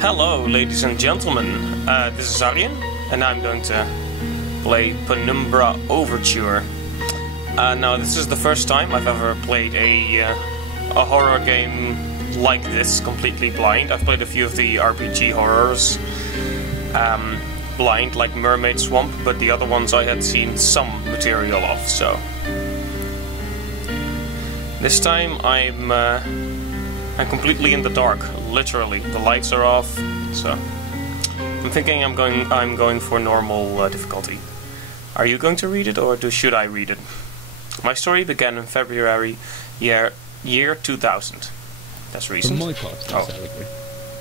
Hello, ladies and gentlemen. This is Arjen, and I'm going to play Penumbra Overture. Now, this is the first time I've ever played a horror game like this, completely blind. I've played a few of the RPG horrors blind, like Mermaid Swamp, but the other ones I had seen some material of, so... This time I'm completely in the dark, literally. The lights are off, so I'm thinking I'm going for normal difficulty. Are you going to read it, or should I read it? My story began in February year 2000. That's recent. For my part, that's allegory.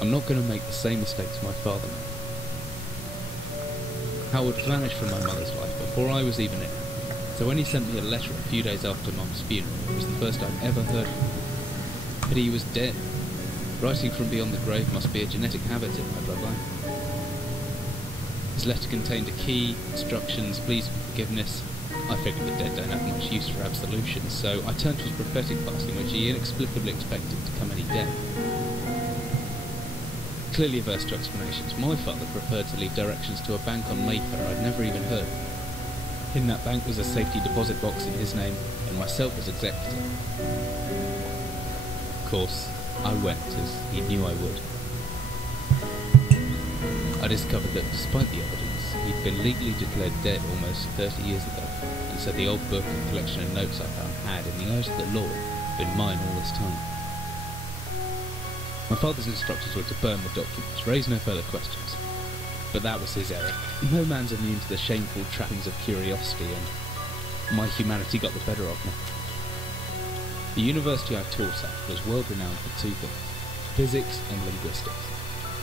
I'm not going to make the same mistakes my father made. Howard vanished from my mother's life before I was even in it. So when he sent me a letter a few days after Mum's funeral, it was the first I'd ever heard from him. But he was dead. Writing from beyond the grave must be a genetic habit in my bloodline. His letter contained a key, instructions, pleas for forgiveness. I figured the dead don't have much use for absolution, so I turned to his prophetic passing, which he inexplicably expected to come any day. Clearly averse to explanations, my father preferred to leave directions to a bank on Mayfair I'd never even heard of. In that bank was a safety deposit box in his name, and myself as executor. Of course, I went, as he knew I would. I discovered that despite the evidence, he'd been legally declared dead almost 30 years ago, and so the old book and collection of notes I found had, in the eyes of the law, been mine all this time. My father's instructions were to burn the documents, raise no further questions. But that was his error. No man's immune to the shameful trappings of curiosity, and my humanity got the better of me. The university I taught at was world renowned for two things: physics and linguistics.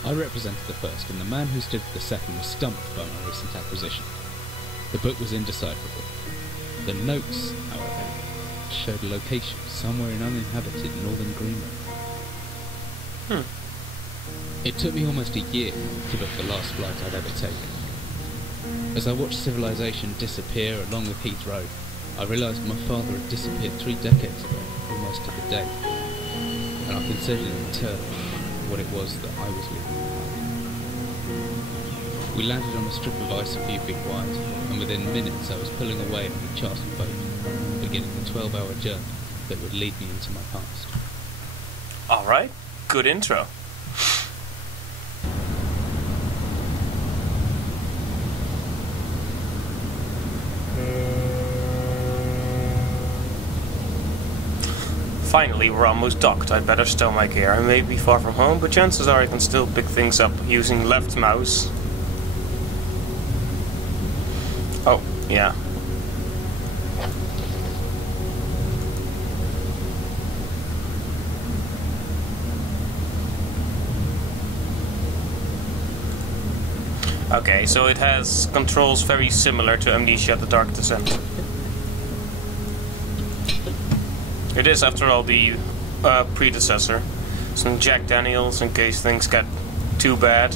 I represented the first, and the man who stood for the second was stumped by my recent acquisition. The book was indecipherable. The notes, however, showed a location somewhere in uninhabited northern Greenland. It took me almost a year to book the last flight I'd ever taken. As I watched civilization disappear along with Heath Road, I realised my father had disappeared 3 decades ago, almost to the day, and I considered in turn what it was that I was leaving behind. We landed on a strip of ice a few feet wide, and within minutes I was pulling away on a chartered boat, beginning the 12-hour journey that would lead me into my past. Alright, good intro. Finally, we're almost docked. I'd better stow my gear. I may be far from home, but chances are I can still pick things up using left mouse. Oh, yeah. Okay, so it has controls very similar to Amnesia: The Dark Descent. It is, after all, the predecessor. Some Jack Daniels in case things get too bad.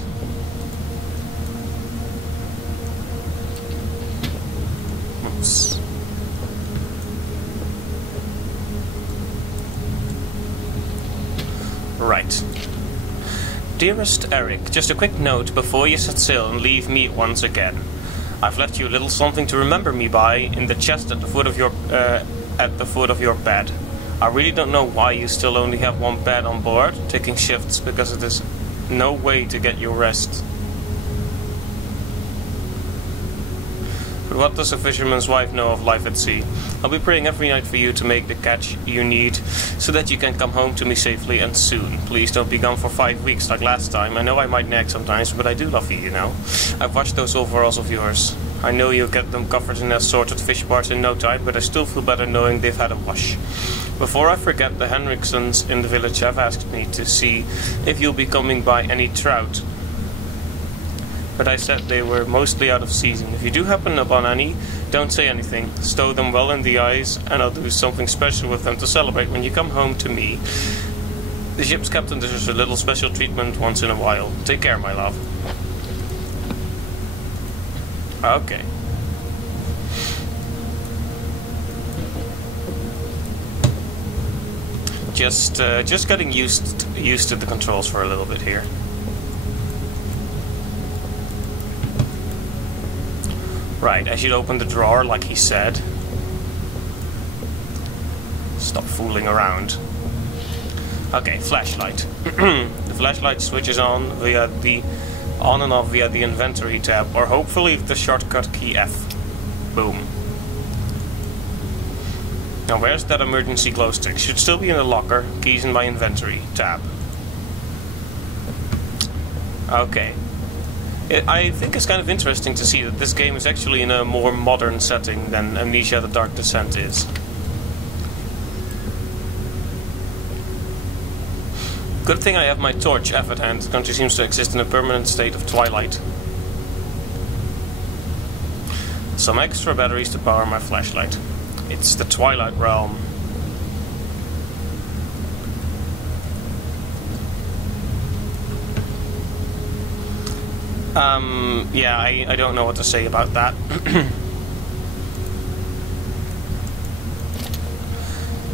Oops. Right. Dearest Eric, just a quick note before you set sail and leave me once again. I've left you a little something to remember me by in the chest at the foot of your bed. I really don't know why you still only have one bed on board, taking shifts, because it is no way to get your rest. But what does a fisherman's wife know of life at sea? I'll be praying every night for you to make the catch you need, so that you can come home to me safely and soon. Please don't be gone for 5 weeks like last time. I know I might nag sometimes, but I do love you, you know. I've watched those overalls of yours. I know you'll get them covered in assorted fish bars in no time, but I still feel better knowing they've had a wash. Before I forget, the Henriksons in the village have asked me to see if you'll be coming by any trout. But I said they were mostly out of season. If you do happen upon any, don't say anything. Stow them well in the eyes, and I'll do something special with them to celebrate when you come home to me. The ship's captain deserves a little special treatment once in a while. Take care, my love. Okay. Just getting used to the controls for a little bit here. Right, I should open the drawer like he said. Stop fooling around. Okay, flashlight. The flashlight switches on and off via the inventory tab, or hopefully the shortcut key F. Boom. Now where's that emergency glow stick? Should still be in the locker. Keys in my inventory tab. Okay. I think it's kind of interesting to see that this game is actually in a more modern setting than Amnesia: The Dark Descent is. Good thing I have my torch F at hand. The country seems to exist in a permanent state of twilight. Some extra batteries to power my flashlight. It's the Twilight Realm. Yeah, I don't know what to say about that.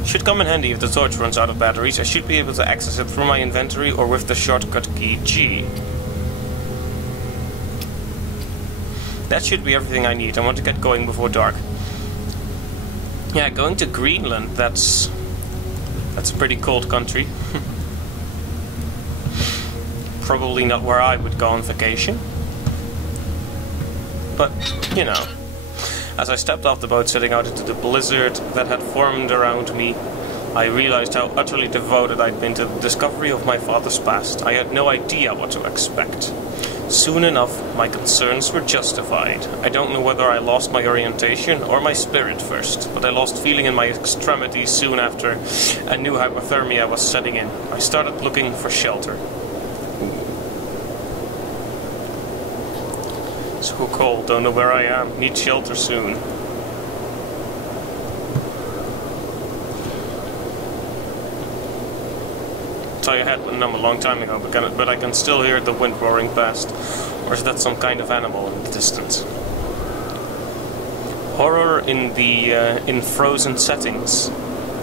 Should come in handy if the torch runs out of batteries. I should be able to access it through my inventory or with the shortcut key G. That should be everything I need. I want to get going before dark. Yeah, going to Greenland, that's a pretty cold country. Probably not where I would go on vacation. But, you know. As I stepped off the boat setting out into the blizzard that had formed around me, I realized how utterly devoted I'd been to the discovery of my father's past. I had no idea what to expect. Soon enough, my concerns were justified. I don't know whether I lost my orientation or my spirit first, but I lost feeling in my extremities soon after I knew hypothermia was setting in. I started looking for shelter. So cold, don't know where I am. Need shelter soon. I had one a long time ago, but I can still hear the wind roaring past. Or is that some kind of animal in the distance? Horror in frozen settings.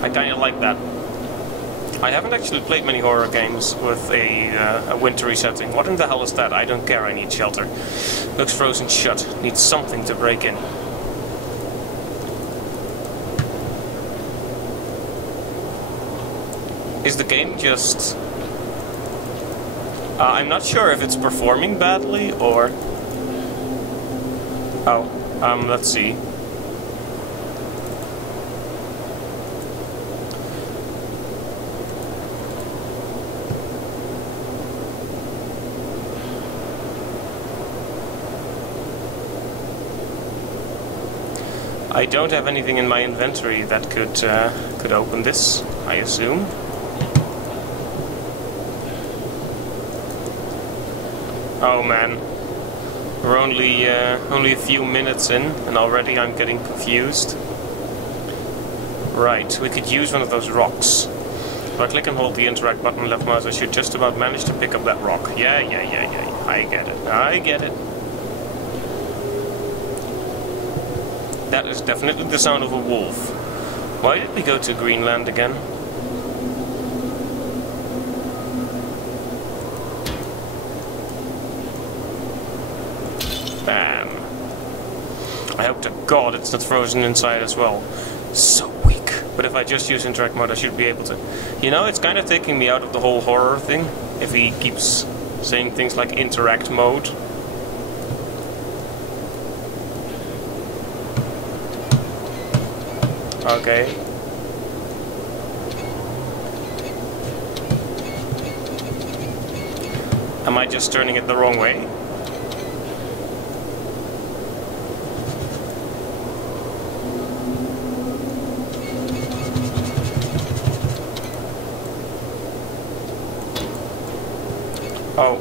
I kind of like that. I haven't actually played many horror games with a wintry setting. What in the hell is that? I don't care, I need shelter. Looks frozen shut. Need something to break in. Is the game just... I'm not sure if it's performing badly or... Oh, let's see. I don't have anything in my inventory that could open this, I assume. Oh man, we're only a few minutes in, and already I'm getting confused. Right, we could use one of those rocks. If I click and hold the interact button left mouse, I should just about manage to pick up that rock. Yeah. I get it. That is definitely the sound of a wolf. Why did we go to Greenland again? Bam. I hope to God it's not frozen inside as well. So weak. But if I just use interact mode, I should be able to. You know, it's kind of taking me out of the whole horror thing. If he keeps saying things like interact mode. Okay. Am I just turning it the wrong way? Oh.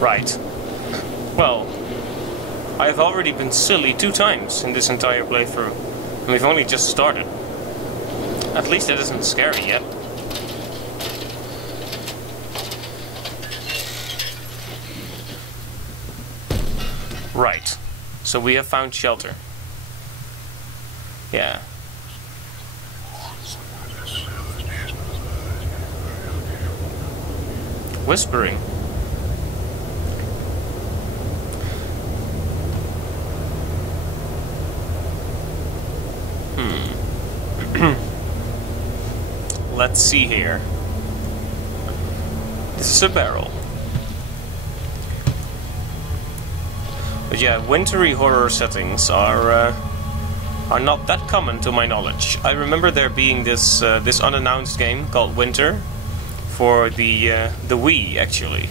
Right. Well, I've already been silly 2 times in this entire playthrough. And we've only just started. At least it isn't scary yet. Right. So we have found shelter. Yeah. Whispering. let's see here. This is a barrel. But yeah, wintry horror settings are not that common to my knowledge. I remember there being this this unannounced game called Winter for the Wii, actually.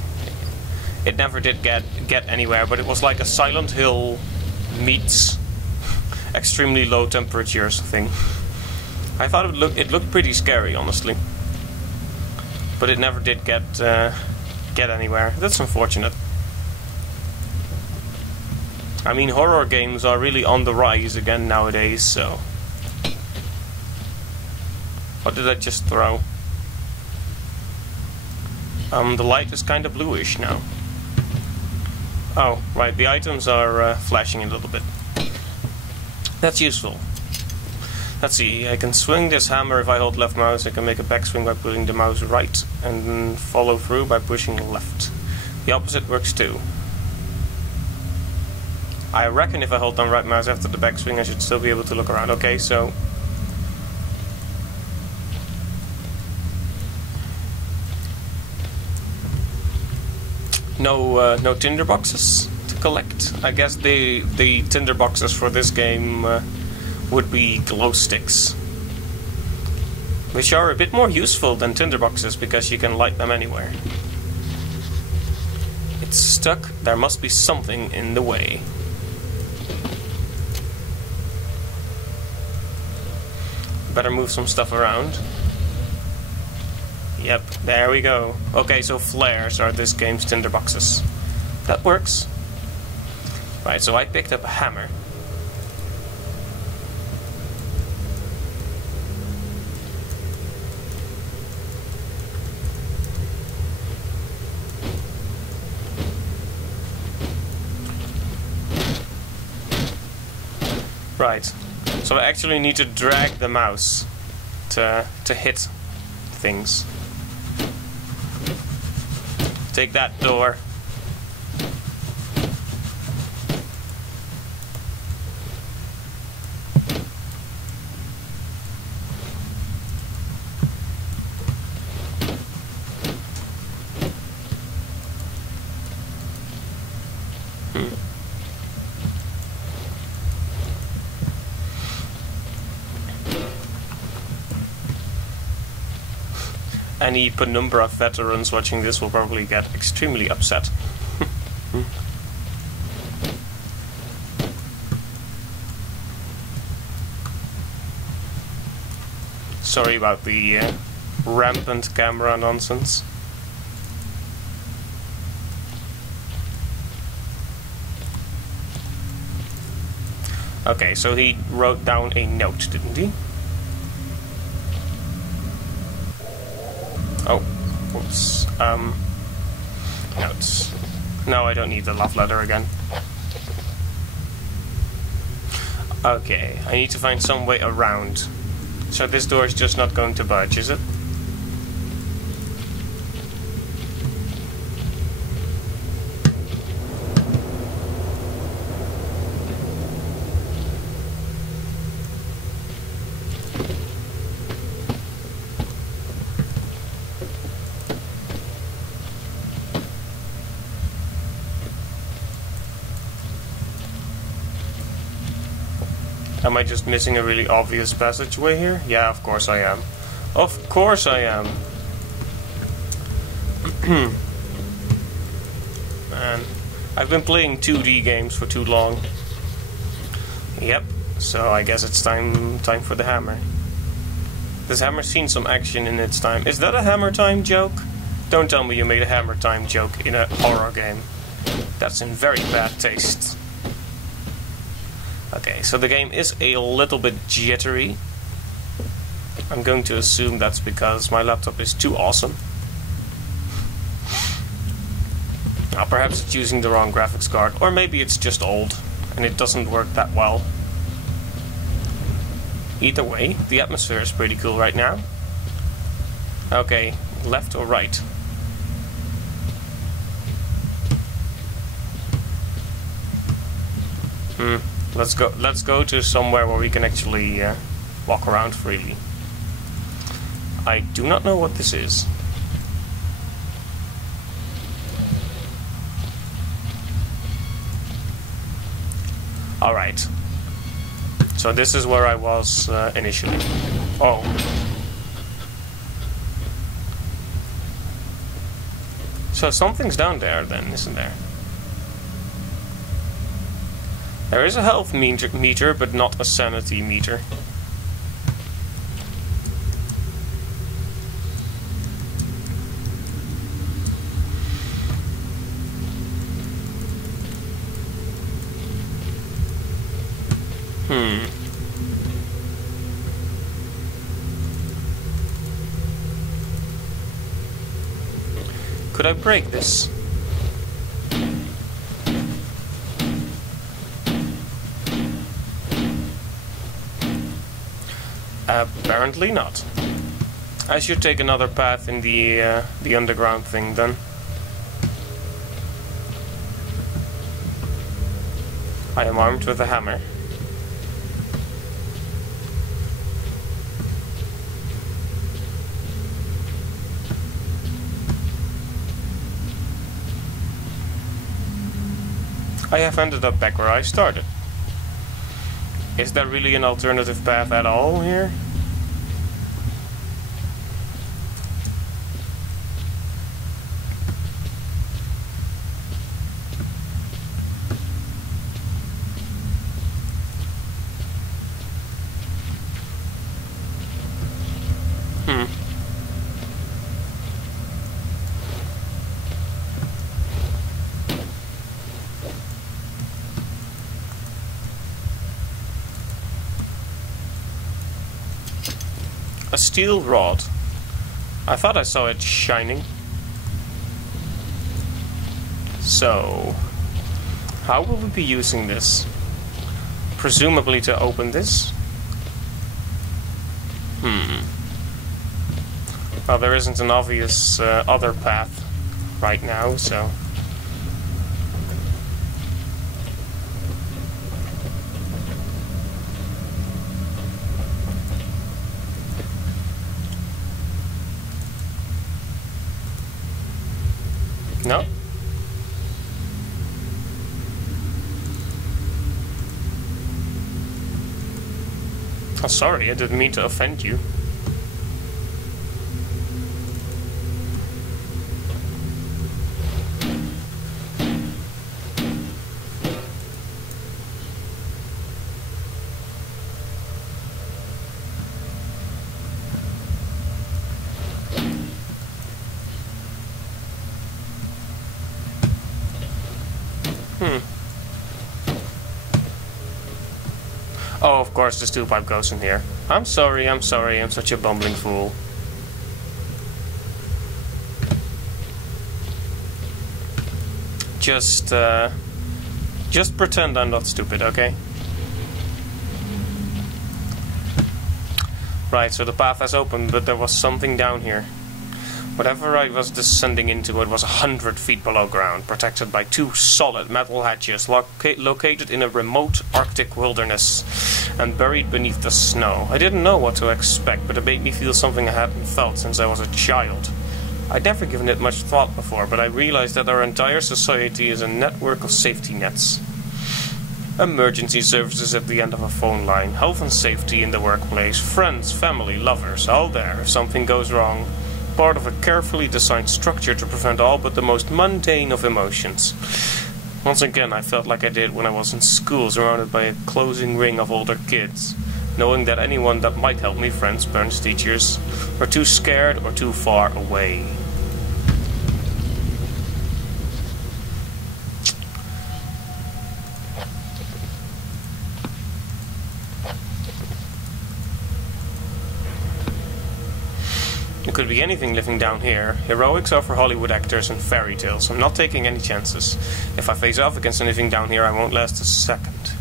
It never did get anywhere, but it was like a Silent Hill meets extremely low temperatures thing. I thought it looked pretty scary, honestly, but it never did get anywhere. That's unfortunate. I mean, horror games are really on the rise again nowadays, so... What did I just throw? The light is kind of bluish now. Oh, right, the items are flashing a little bit. That's useful. Let's see, I can swing this hammer if I hold left mouse. I can make a backswing by putting the mouse right, and then follow through by pushing left. The opposite works too. I reckon if I hold down right mouse after the backswing, I should still be able to look around. Okay, so... No tinder boxes to collect. I guess the tinder boxes for this game would be glow sticks, which are a bit more useful than tinder boxes because you can light them anywhere. It's stuck. There must be something in the way. Better move some stuff around. Yep, there we go. Okay, so flares are this game's tinderboxes. That works. Right, so I picked up a hammer. Right, so I actually need to drag the mouse to hit things. Take that door. Any Penumbra veterans watching this will probably get extremely upset. Sorry about the rampant camera nonsense. Okay, so he wrote down a note, didn't he? Oh, whoops. Notes. No, I don't need the love letter again. Okay, I need to find some way around. So this door is just not going to budge, is it? Am I just missing a really obvious passageway here? Yeah, of course I am. Of course I am. Man, I've been playing 2D games for too long. Yep, so I guess it's time for the hammer. This hammer's seen some action in its time. Is that a hammer time joke? Don't tell me you made a hammer time joke in a horror game. That's in very bad taste. Okay, so the game is a little bit jittery. I'm going to assume that's because my laptop is too awesome. Perhaps it's using the wrong graphics card, or maybe it's just old and it doesn't work that well. Either way, the atmosphere is pretty cool right now. Okay, left or right? Let's go to somewhere where we can actually walk around freely. I do not know what this is. Alright. So this is where I was initially. Oh. So something's down there then, isn't there? There is a health meter, but not a sanity meter. Could I break this? Apparently not. I should take another path in the underground thing then. I am armed with a hammer. I have ended up back where I started. Is there really an alternative path at all here? A steel rod. I thought I saw it shining. So, how will we be using this? Presumably to open this? Well, there isn't an obvious other path right now, so... No? Oh, sorry, I didn't mean to offend you. Oh, of course the steel pipe goes in here. I'm sorry, I'm such a bumbling fool. Just pretend I'm not stupid, okay? Right, so the path has opened, but there was something down here. Whatever I was descending into, it was 100 feet below ground, protected by 2 solid metal hatches located in a remote Arctic wilderness and buried beneath the snow. I didn't know what to expect, but it made me feel something I hadn't felt since I was a child. I'd never given it much thought before, but I realized that our entire society is a network of safety nets. Emergency services at the end of a phone line, health and safety in the workplace, friends, family, lovers, all there if something goes wrong. Part of a carefully designed structure to prevent all but the most mundane of emotions. Once again, I felt like I did when I was in school, surrounded by a closing ring of older kids, knowing that anyone that might help me, friends, parents, teachers, were too scared or too far away. It could be anything living down here. Heroics are for Hollywood actors and fairy tales. I'm not taking any chances. If I face off against anything down here, I won't last a second.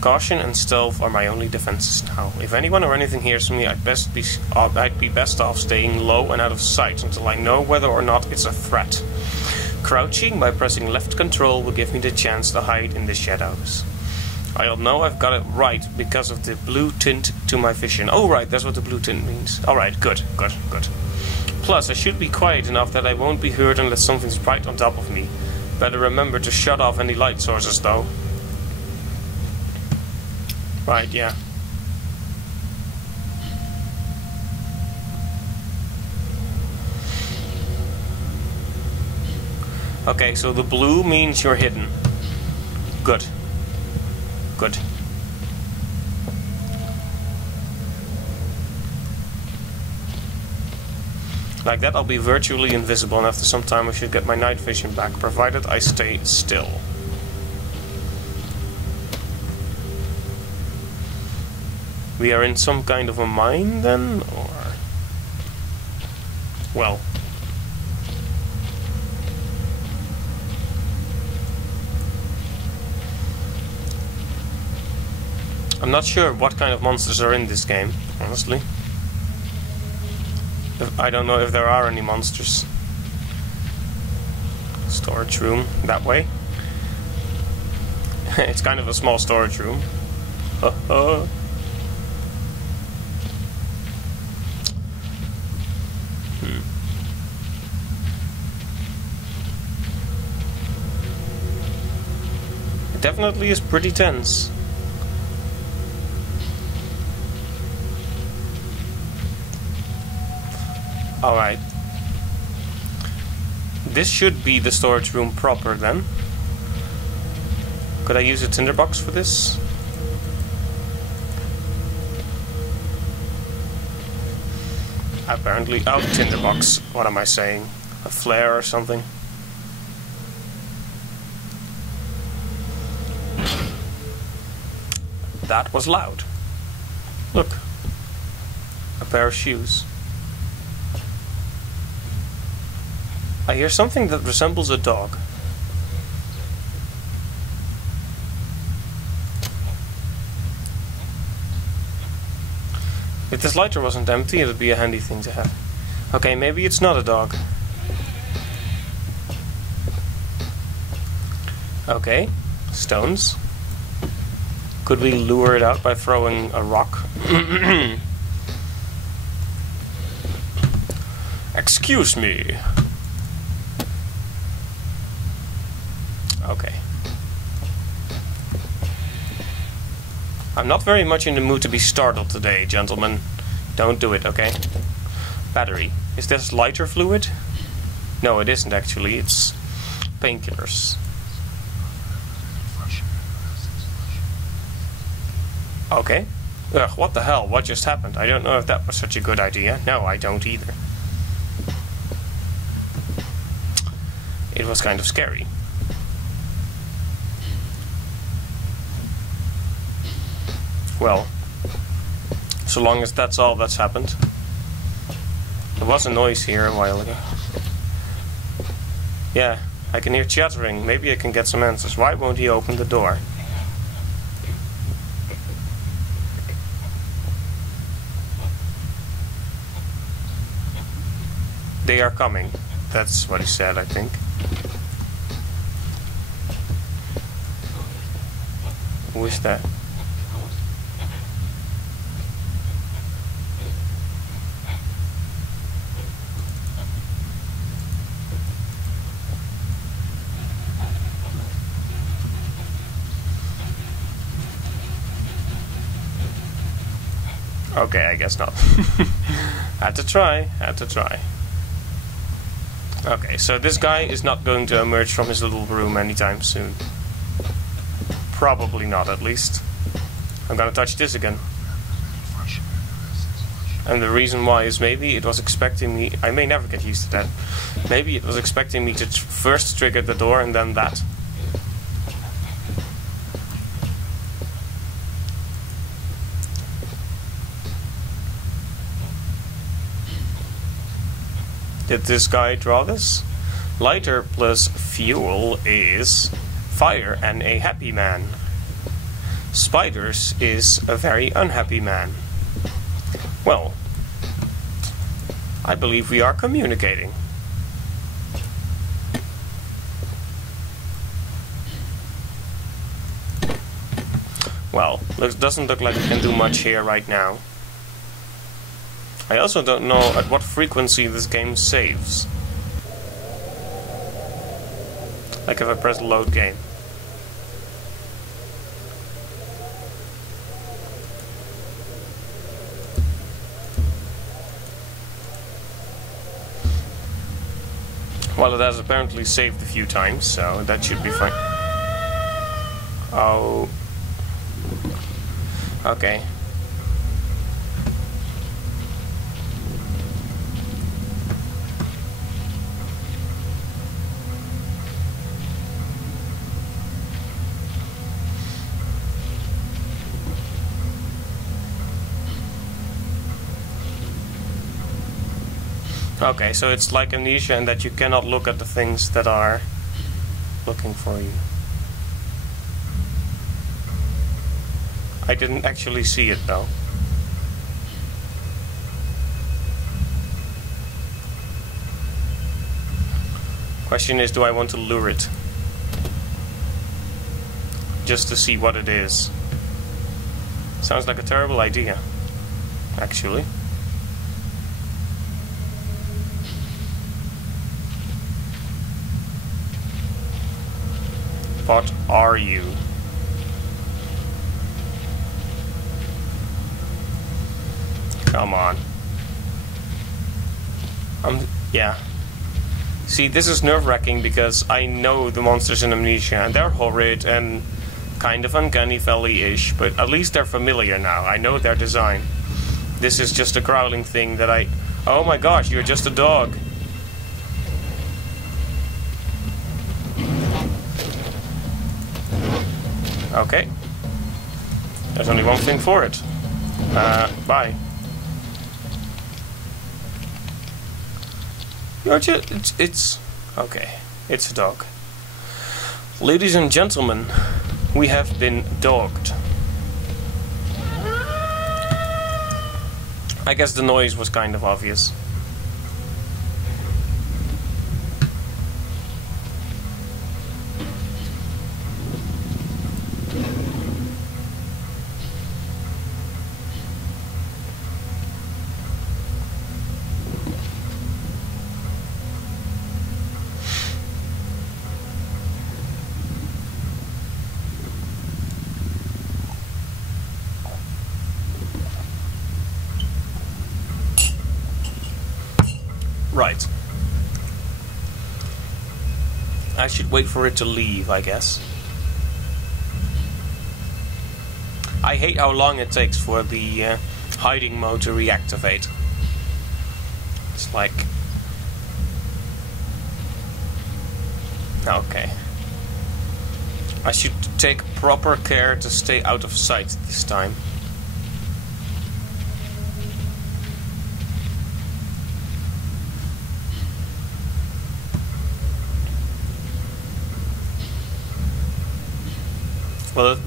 Caution and stealth are my only defenses now. If anyone or anything hears from me, I'd be best off staying low and out of sight until I know whether or not it's a threat. Crouching by pressing left control will give me the chance to hide in the shadows. I'll know I've got it right because of the blue tint to my vision. Oh right, that's what the blue tint means. Alright, good. Plus, I should be quiet enough that I won't be heard unless something's right on top of me. Better remember to shut off any light sources though. Right, yeah. Okay, so the blue means you're hidden. Good. Like that I'll be virtually invisible, and after some time I should get my night vision back, provided I stay still. We are in some kind of a mine then, or... Well... I'm not sure what kind of monsters are in this game, honestly. I don't know if there are any monsters. Storage room, that way. It's kind of a small storage room. It definitely is pretty tense. Alright. This should be the storage room proper then. Could I use a tinderbox for this? Apparently. Oh, tinderbox. What am I saying? A flare or something? That was loud. Look. A pair of shoes. I hear something that resembles a dog. If this lighter wasn't empty, it would be a handy thing to have. Okay, maybe it's not a dog. Okay, stones. Could we lure it out by throwing a rock? Excuse me. Okay. I'm not very much in the mood to be startled today, gentlemen. Don't do it, okay? Battery. Is this lighter fluid? No, it isn't actually. It's painkillers. Okay. Ugh, what the hell? What just happened? I don't know if that was such a good idea. No, I don't either. It was kind of scary. Well, so long as that's all that's happened. There was a noise here a while ago. Yeah, I can hear chattering. Maybe I can get some answers. Why won't he open the door? They are coming. That's what he said, I think. Who is that? Okay, I guess not. Had to try. Okay, so this guy is not going to emerge from his little room anytime soon. Probably not, at least. I'm gonna touch this again. And the reason why is maybe it was expecting me... I may never get used to that. Maybe it was expecting me to first trigger the door and then that. Did this guy draw this? Lighter plus fuel is fire and a happy man. Spiders is a very unhappy man. Well, I believe we are communicating. Well, doesn't look like we can do much here right now. I also don't know at what frequency this game saves. Like if I press load game. Well, it has apparently saved a few times, so that should be fine. Oh. Okay. Okay, so it's like amnesia in that you cannot look at the things that are looking for you. I didn't actually see it though. Question is, do I want to lure it? Just to see what it is. Sounds like a terrible idea, actually. What are you? Come on. Yeah. See, this is nerve-wracking because I know the monsters in Amnesia, and they're horrid and kind of uncanny valley-ish, but at least they're familiar now. I know their design. This is just a growling thing that I... Oh my gosh, you're just a dog. Okay. There's only one thing for it. Bye. You're just... It's... Okay. It's a dog. Ladies and gentlemen, we have been dogged. I guess the noise was kind of obvious. Right. I should wait for it to leave, I guess. I hate how long it takes for the hiding mode to reactivate. It's like... Okay. I should take proper care to stay out of sight this time.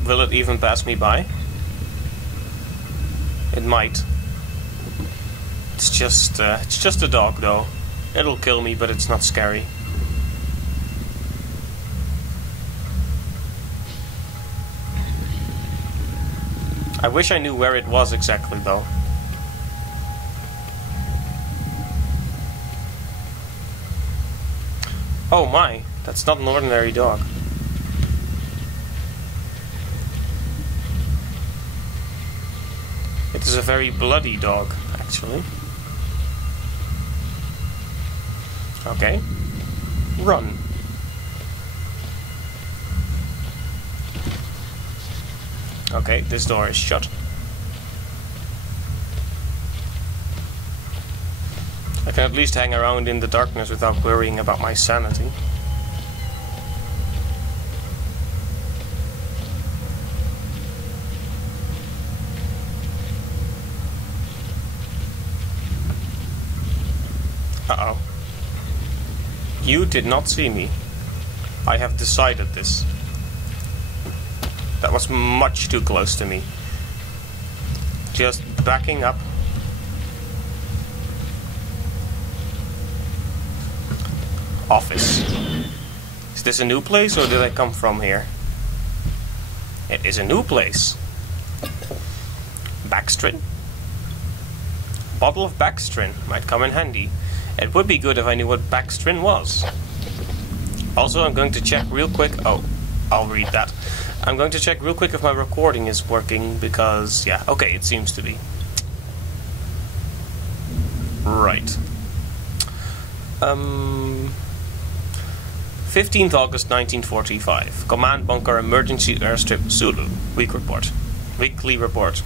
Will it even pass me by? It might. It's just a dog, though. It'll kill me, but it's not scary. I wish I knew where it was exactly, though. Oh my, that's not an ordinary dog. It is a very bloody dog, actually. Okay. Run. Okay, this door is shut. I can at least hang around in the darkness without worrying about my sanity. Uh-oh. You did not see me. I have decided this. That was much too close to me. Just backing up. Office. Is this a new place or did I come from here? It is a new place. Baxtrin? Bottle of Baxtrin might come in handy. It would be good if I knew what Baxtrin was. Also, I'm going to check real quick. Oh, I'll read that. I'm going to check real quick if my recording is working because, yeah, okay, it seems to be. Right. 15th August 1945. Command Bunker Emergency Airstrip Zulu. Weekly report.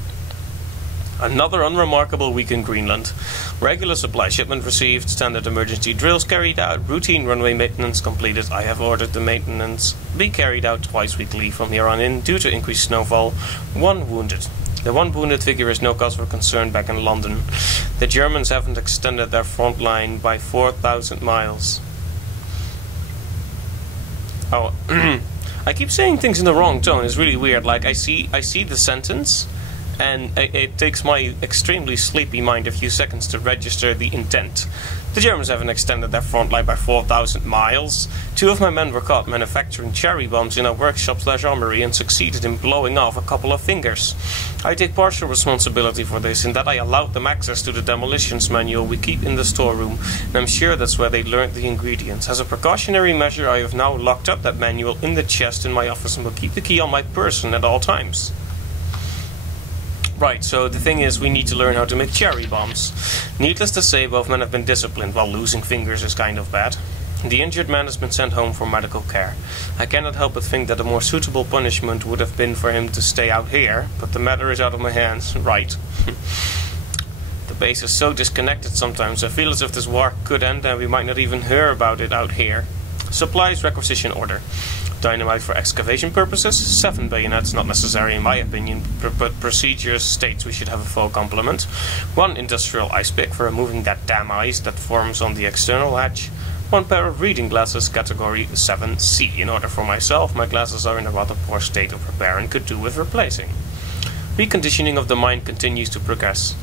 Another unremarkable week in Greenland. Regular supply shipment received, standard emergency drills carried out, routine runway maintenance completed. I have ordered the maintenance be carried out twice weekly from here on in due to increased snowfall. 1 wounded. The 1 wounded figure is no cause for concern back in London. The Germans haven't extended their front line by 4,000 miles. Oh, I keep saying things in the wrong tone. It's really weird. Like I see the sentence, and it takes my extremely sleepy mind a few seconds to register the intent. The Germans haven't extended their front line by 4,000 miles. 2 of my men were caught manufacturing cherry bombs in a workshop/armory and succeeded in blowing off a couple of fingers. I take partial responsibility for this in that I allowed them access to the demolitions manual we keep in the storeroom, and I'm sure that's where they learned the ingredients. As a precautionary measure, I have now locked up that manual in the chest in my office and will keep the key on my person at all times. Right, so the thing is, we need to learn how to make cherry bombs. Needless to say, both men have been disciplined, while losing fingers is kind of bad. The injured man has been sent home for medical care. I cannot help but think that a more suitable punishment would have been for him to stay out here, but the matter is out of my hands. Right. The base is so disconnected sometimes. I feel as if this war could end and we might not even hear about it out here. Supplies requisition order. Dynamite for excavation purposes, 7 bayonets, not necessary in my opinion, but procedure states we should have a full complement. 1 industrial ice pick for removing that damn ice that forms on the external edge. 1 pair of reading glasses, category 7C. In order for myself, my glasses are in a rather poor state of repair and could do with replacing. Reconditioning of the mine continues to progress.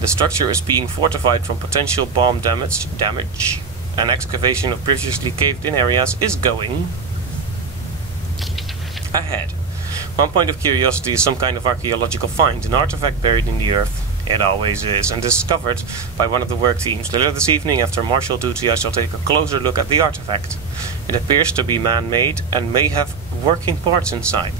The structure is being fortified from potential bomb damage, and excavation of previously caved-in areas is going ahead. 1 point of curiosity is some kind of archaeological find, an artifact buried in the earth. It always is, and discovered by one of the work teams. Later this evening, after martial duty, I shall take a closer look at the artifact. It appears to be man-made and may have working parts inside.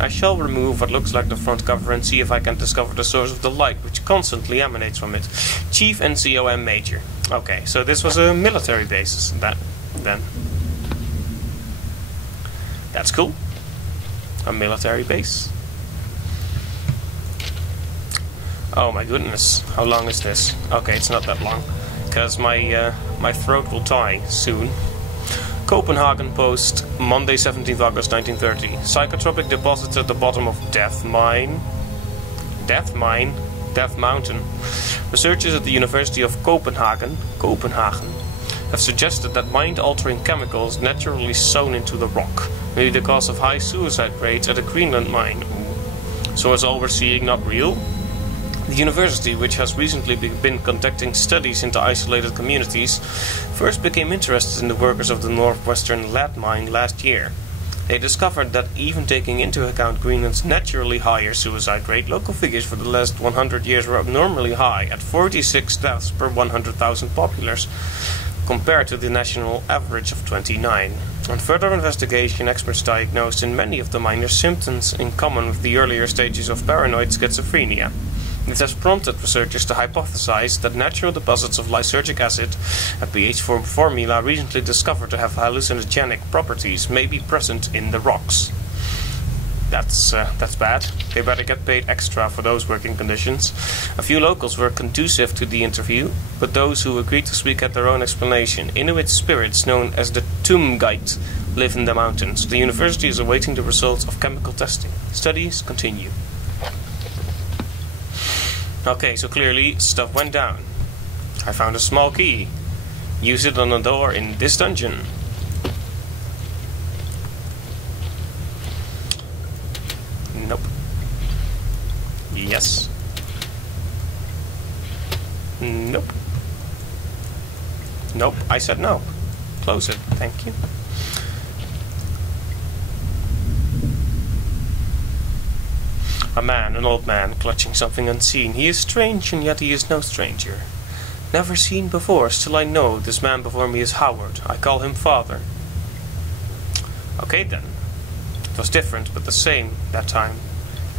I shall remove what looks like the front cover and see if I can discover the source of the light which constantly emanates from it. Chief NCOM Major. Okay, so this was a military base. Then. That's cool. A military base. Oh my goodness, how long is this? Okay, it's not that long, because my throat will die soon. Copenhagen Post, Monday 17th August 1930. Psychotropic deposits at the bottom of Death Mountain. Researchers at the University of Copenhagen, have suggested that mind-altering chemicals naturally sown into the rock may be the cause of high suicide rates at a Greenland mine. So is all we're seeing not real? The university, which has recently been conducting studies into isolated communities, first became interested in the workers of the northwestern lead mine last year. They discovered that even taking into account Greenland's naturally higher suicide rate, local figures for the last 100 years were abnormally high, at 46 deaths per 100,000 populars, compared to the national average of 29. On further investigation, experts diagnosed in many of the miners symptoms in common with the earlier stages of paranoid schizophrenia. This has prompted researchers to hypothesize that natural deposits of lysergic acid, a pH formula recently discovered to have hallucinogenic properties, may be present in the rocks. That's bad. They better get paid extra for those working conditions. A few locals were conducive to the interview, but those who agreed to speak had their own explanation. Inuit spirits known as the Tumgait live in the mountains. The university is awaiting the results of chemical testing. Studies continue. Okay, so clearly stuff went down. I found a small key. Use it on a door in this dungeon. Nope. Yes. Nope. Nope, I said no. Close it, thank you. A man, an old man, clutching something unseen. He is strange, and yet he is no stranger. Never seen before, still I know this man before me is Howard. I call him father. Okay then. It was different, but the same that time.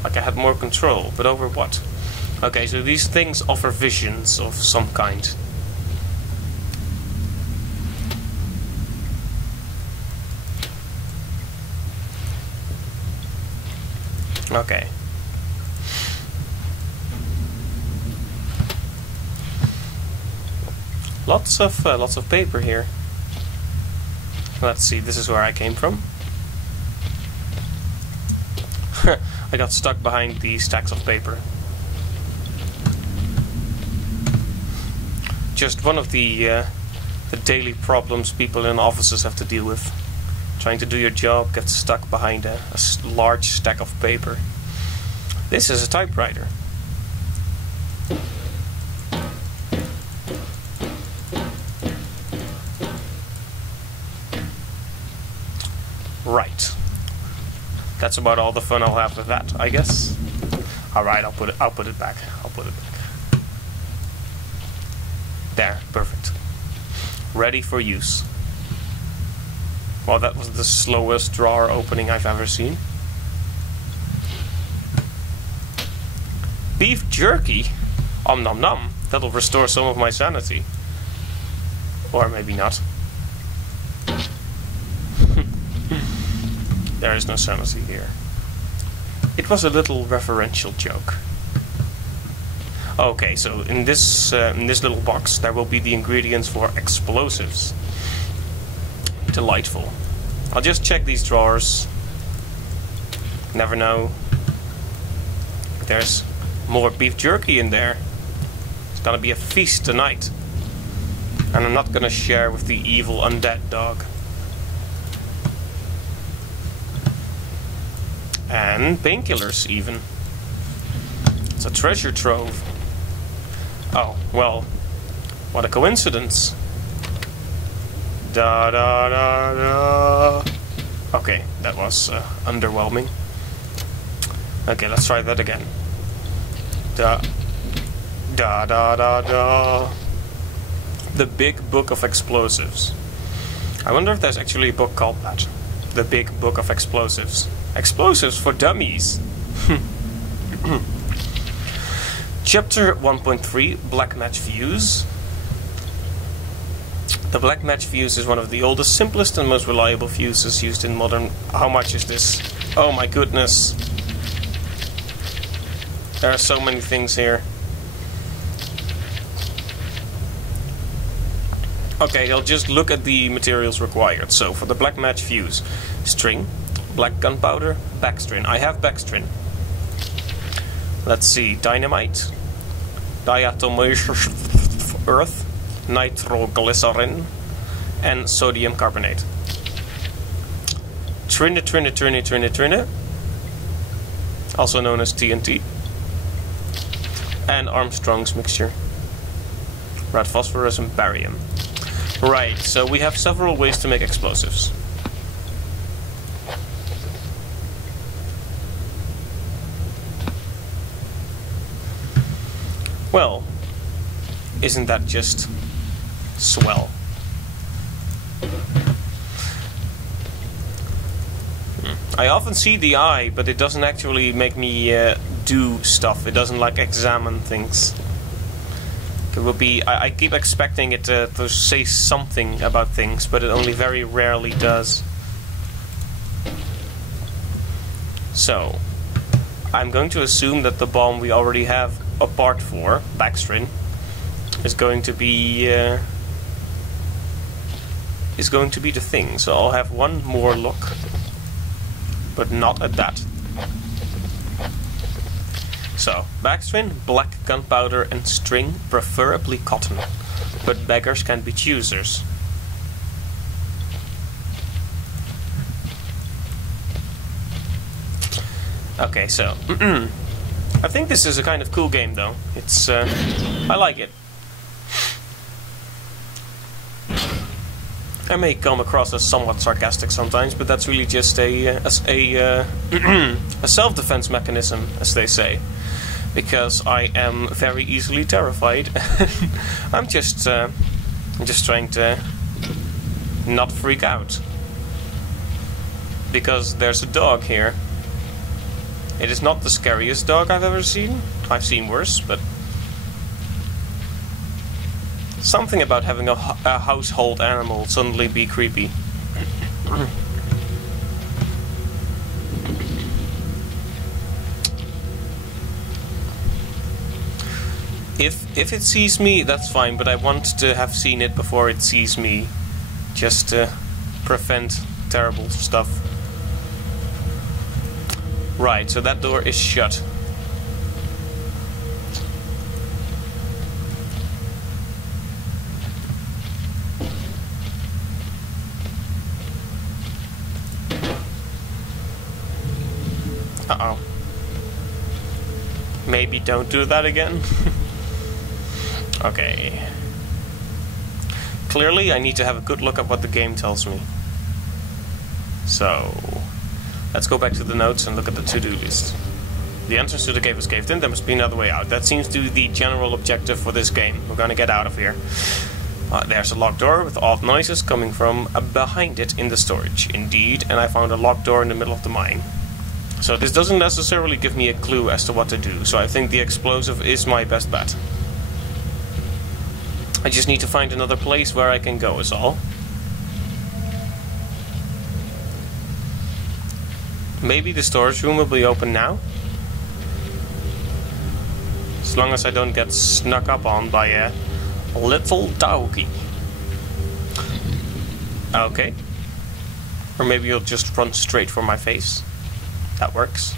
Like I had more control, but over what? Okay, so these things offer visions of some kind. Okay. Lots of paper here. Let's see, this is where I came from. I got stuck behind the stacks of paper. Just one of the daily problems people in offices have to deal with. Trying to do your job, get stuck behind a large stack of paper. This is a typewriter. Right. That's about all the fun I'll have with that, I guess. Alright, I'll put it back. I'll put it back. There, perfect. Ready for use. Well, that was the slowest drawer opening I've ever seen. Beef jerky? Om nom nom. That'll restore some of my sanity. Or maybe not. There is no sanity here. It was a little referential joke. Okay, so in this little box there will be the ingredients for explosives. Delightful. I'll just check these drawers. Never know. There's more beef jerky in there. It's gonna be a feast tonight. And I'm not gonna share with the evil undead dog. And painkillers, even. It's a treasure trove. Oh, well, what a coincidence. Da da da da. Okay, that was underwhelming. Okay, let's try that again. Da da da da da. The Big Book of Explosives. I wonder if there's actually a book called that. The Big Book of Explosives. Explosives for dummies. Chapter 1.3, Black Match Fuse. The Black Match Fuse is one of the oldest, simplest and most reliable fuses used in modern... How much is this? Oh my goodness. There are so many things here. Okay, I'll just look at the materials required. So, for the Black Match Fuse, string, black gunpowder, backstrin. I have backstrin. Let's see, dynamite, diatomaceous earth, nitroglycerin, and sodium carbonate. Trinit, also known as TNT, and Armstrong's mixture, red phosphorus and barium. Right, so we have several ways to make explosives. Well, isn't that just swell? I often see the eye, but it doesn't actually make me do stuff. It doesn't like examine things. It will be. I keep expecting it to say something about things, but it only very rarely does. So, I'm going to assume that the bomb we already have a part for, backstrin, is going to be the thing. So I'll have one more look, but not at that. So, backstrin, black gunpowder and string, preferably cotton, but beggars can be choosers. Okay, so I think this is a kind of cool game, though. It's I like it. I may come across as somewhat sarcastic sometimes, but that's really just a self-defense mechanism, as they say. Because I am very easily terrified. I'm just trying to not freak out. Because there's a dog here. It is not the scariest dog I've ever seen. I've seen worse, but something about having a household animal suddenly be creepy. If it sees me, that's fine, but I want to have seen it before it sees me, just to prevent terrible stuff. Right, so that door is shut. Uh-oh. Maybe don't do that again. Okay. Clearly, I need to have a good look at what the game tells me. So, let's go back to the notes and look at the to-do list. The entrance to the cave is caved in, there must be another way out. That seems to be the general objective for this game. We're gonna get out of here. There's a locked door with odd noises coming from behind it in the storage. Indeed, and I found a locked door in the middle of the mine. So this doesn't necessarily give me a clue as to what to do, so I think the explosive is my best bet. I just need to find another place where I can go, is all. Maybe the storage room will be open now? As long as I don't get snuck up on by a little doggy. Okay. Or maybe you'll just run straight for my face. That works.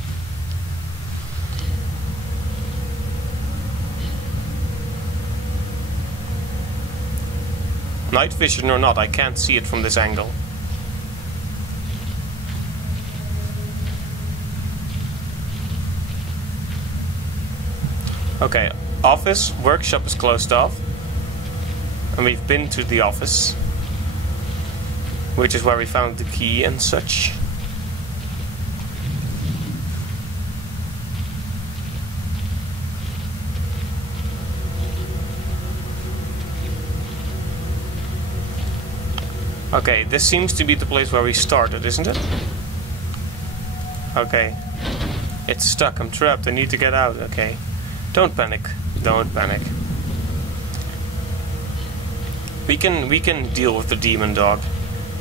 Night vision or not, I can't see it from this angle. Okay, office, workshop is closed off. And we've been to the office, which is where we found the key and such. Okay, this seems to be the place where we started, isn't it? Okay. It's stuck, I'm trapped, I need to get out, okay. Don't panic. Don't panic. We can deal with the demon dog.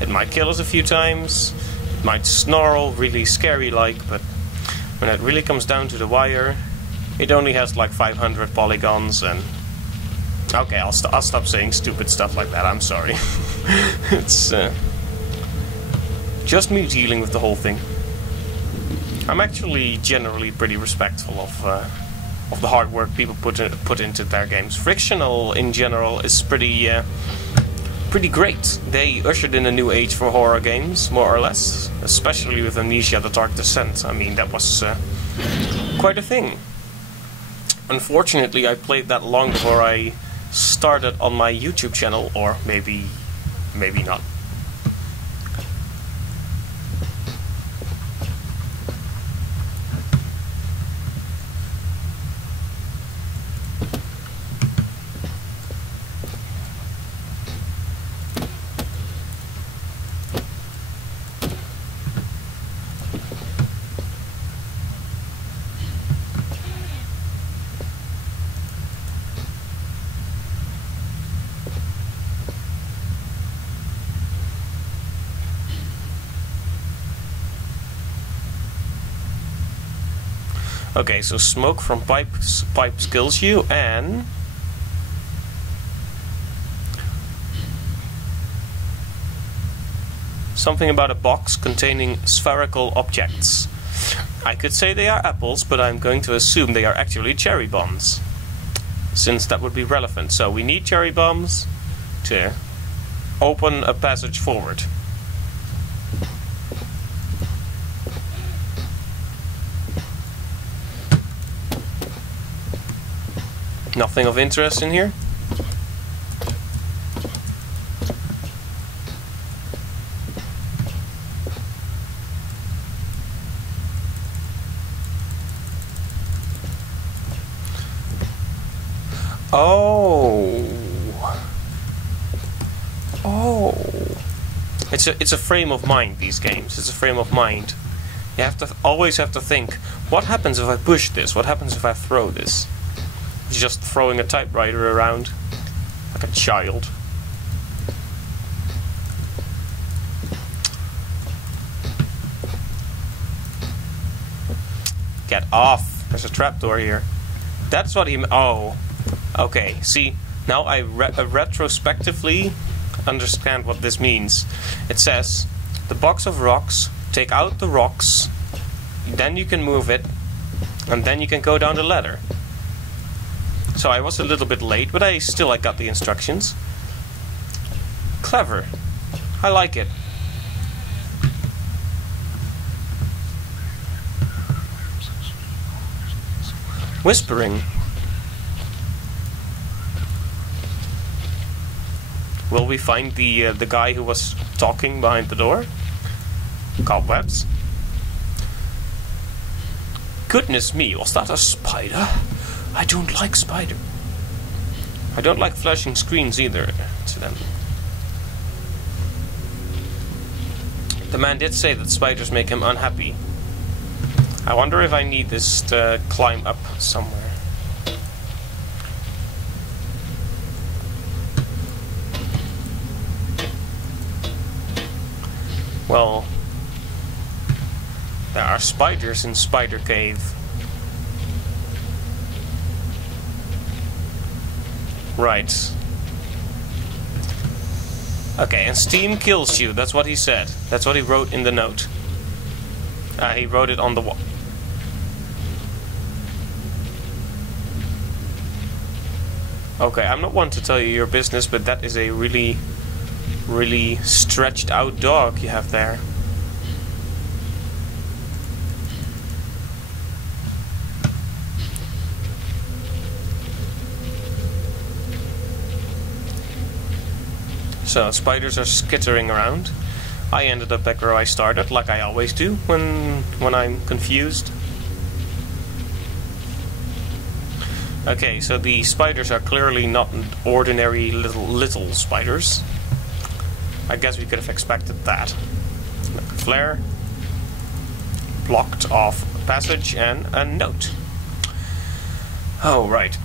It might kill us a few times, it might snarl really scary-like, but when it really comes down to the wire, it only has like 500 polygons and... Okay, I'll stop saying stupid stuff like that, I'm sorry. It's just me dealing with the whole thing. I'm actually generally pretty respectful of the hard work people put into their games. Frictional, in general, is pretty great. They ushered in a new age for horror games, more or less. Especially with Amnesia: The Dark Descent. I mean, that was quite a thing. Unfortunately, I played that long before I started on my YouTube channel, or maybe not. Okay, so smoke from pipe kills you, and something about a box containing spherical objects. I could say they are apples, but I'm going to assume they are actually cherry bombs, since that would be relevant. So we need cherry bombs to open a passage forward. Nothing of interest in here. Oh. Oh. It's a frame of mind, these games. It's a frame of mind. You have to always have to think, what happens if I push this? What happens if I throw this? It's just throwing a typewriter around like a child. Get off. There's a trapdoor here. That's what he... Oh. Okay. See, now I retrospectively understand what this means. It says, the box of rocks, take out the rocks, then you can move it, and then you can go down the ladder. So I was a little bit late, but I got the instructions. Clever. I like it. Whispering. Will we find the guy who was talking behind the door? Cobwebs. Goodness me, was that a spider? I don't like spider. I don't like flashing screens either, incidentally. The man did say that spiders make him unhappy. I wonder if I need this to climb up somewhere. Well, there are spiders in Spider Cave. Right. Okay, and steam kills you. That's what he said. That's what he wrote in the note. He wrote it on the wall. Okay, I'm not one to tell you your business, but that is a really, really stretched out dog you have there. So, spiders are skittering around. I ended up back where I started, like I always do when I'm confused. Okay, so the spiders are clearly not ordinary little spiders. I guess we could have expected that. Flare. Blocked off passage and a note. Oh, right.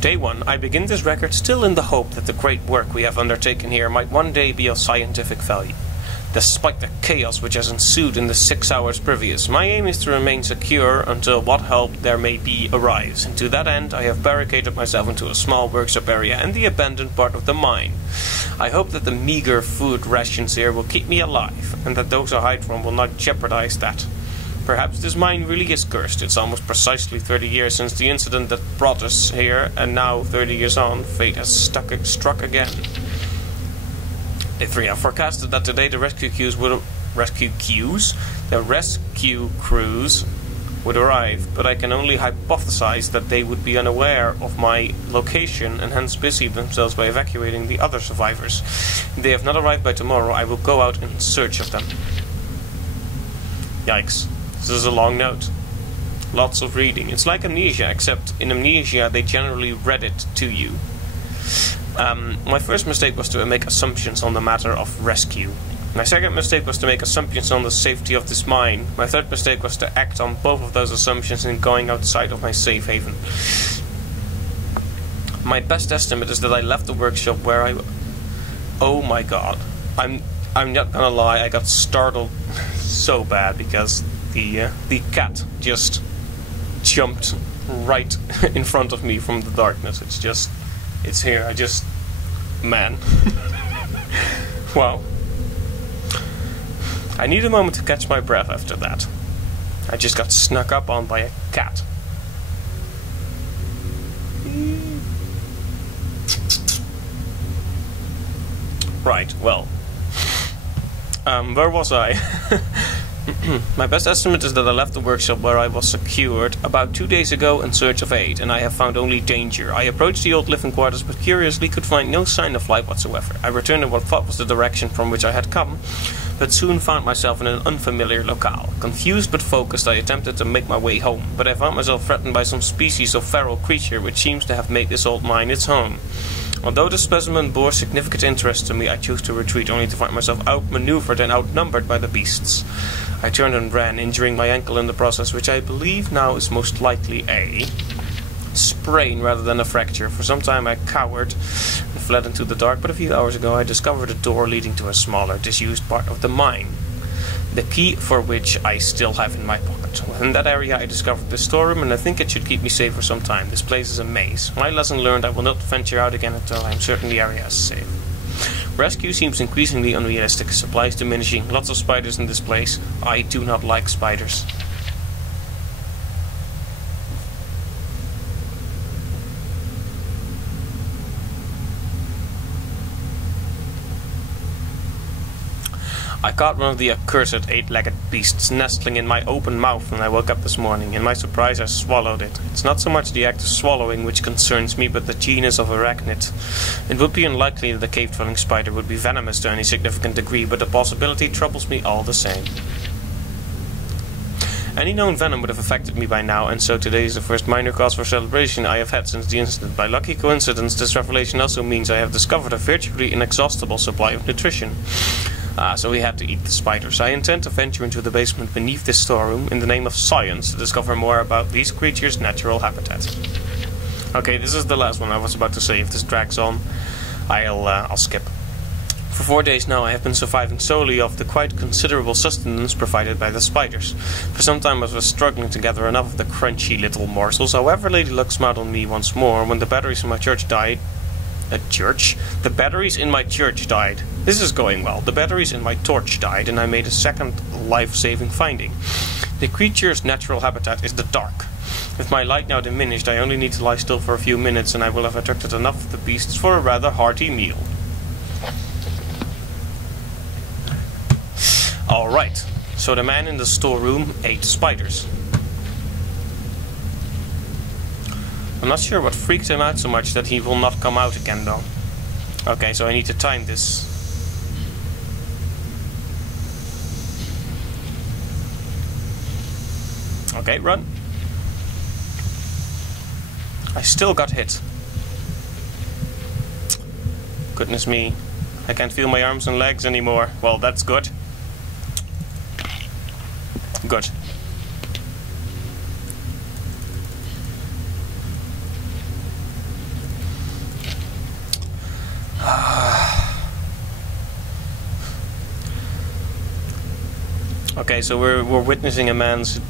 Day 1. I begin this record still in the hope that the great work we have undertaken here might one day be of scientific value. Despite the chaos which has ensued in the 6 hours previous, my aim is to remain secure until what help there may be arrives, and to that end I have barricaded myself into a small workshop area in the abandoned part of the mine. I hope that the meager food rations here will keep me alive, and that those I hide from will not jeopardize that. Perhaps this mine really is cursed. It's almost precisely 30 years since the incident that brought us here, and now, 30 years on, fate has struck again. Day 3. I forecasted that today the rescue crews would arrive, but I can only hypothesize that they would be unaware of my location and hence busy themselves by evacuating the other survivors. If they have not arrived by tomorrow, I will go out in search of them. Yikes. This is a long note. Lots of reading. It's like Amnesia, except in Amnesia they generally read it to you. My first mistake was to make assumptions on the matter of rescue. My second mistake was to make assumptions on the safety of this mine. My third mistake was to act on both of those assumptions in going outside of my safe haven. My best estimate is that I left the workshop where I... Oh my god. I'm not gonna lie, I got startled so bad because the cat just jumped right in front of me from the darkness. It's here. Man. Wow. I need a moment to catch my breath after that. I just got snuck up on by a cat. Right, well. Where was I? My best estimate is that I left the workshop where I was secured about 2 days ago in search of aid, and I have found only danger. I approached the old living quarters, but curiously could find no sign of life whatsoever. I returned in what I thought was the direction from which I had come, but soon found myself in an unfamiliar locale. Confused but focused, I attempted to make my way home, but I found myself threatened by some species of feral creature which seems to have made this old mine its home. Although the specimen bore significant interest to me, I chose to retreat only to find myself outmaneuvered and outnumbered by the beasts. I turned and ran, injuring my ankle in the process, which I believe now is most likely a sprain rather than a fracture. For some time I cowered and fled into the dark, but a few hours ago I discovered a door leading to a smaller, disused part of the mine, the key for which I still have in my pocket. Within that area I discovered the storeroom, and I think it should keep me safe for some time. This place is a maze. My lesson learned: I will not venture out again until I am certain the area is safe. Rescue seems increasingly unrealistic. Supplies diminishing. Lots of spiders in this place. I do not like spiders. I caught one of the accursed 8-legged beasts nestling in my open mouth when I woke up this morning. In my surprise I swallowed it. It's not so much the act of swallowing which concerns me, but the genus of arachnid. It would be unlikely that a cave-dwelling spider would be venomous to any significant degree, but the possibility troubles me all the same. Any known venom would have affected me by now, and so today is the first minor cause for celebration I have had since the incident. By lucky coincidence, this revelation also means I have discovered a virtually inexhaustible supply of nutrition. So we had to eat the spiders. I intend to venture into the basement beneath this storeroom in the name of science to discover more about these creatures' natural habitat. Okay, this is the last one I was about to say. If this drags on, I'll skip. For 4 days now I have been surviving solely off the quite considerable sustenance provided by the spiders. For some time I was struggling to gather enough of the crunchy little morsels. However, Lady Luck smiled on me once more when the batteries in my church died. The batteries in my church died. This is going well. The batteries in my torch died, and I made a second life-saving finding. The creature's natural habitat is the dark. With my light now diminished, I only need to lie still for a few minutes, and I will have attracted enough of the beasts for a rather hearty meal. Alright, so the man in the storeroom ate spiders. I'm not sure what freaked him out so much that he will not come out again though. Okay, so I need to time this. Okay, run. I still got hit. Goodness me. I can't feel my arms and legs anymore. Well, that's good. Good. Okay, so we're witnessing a man's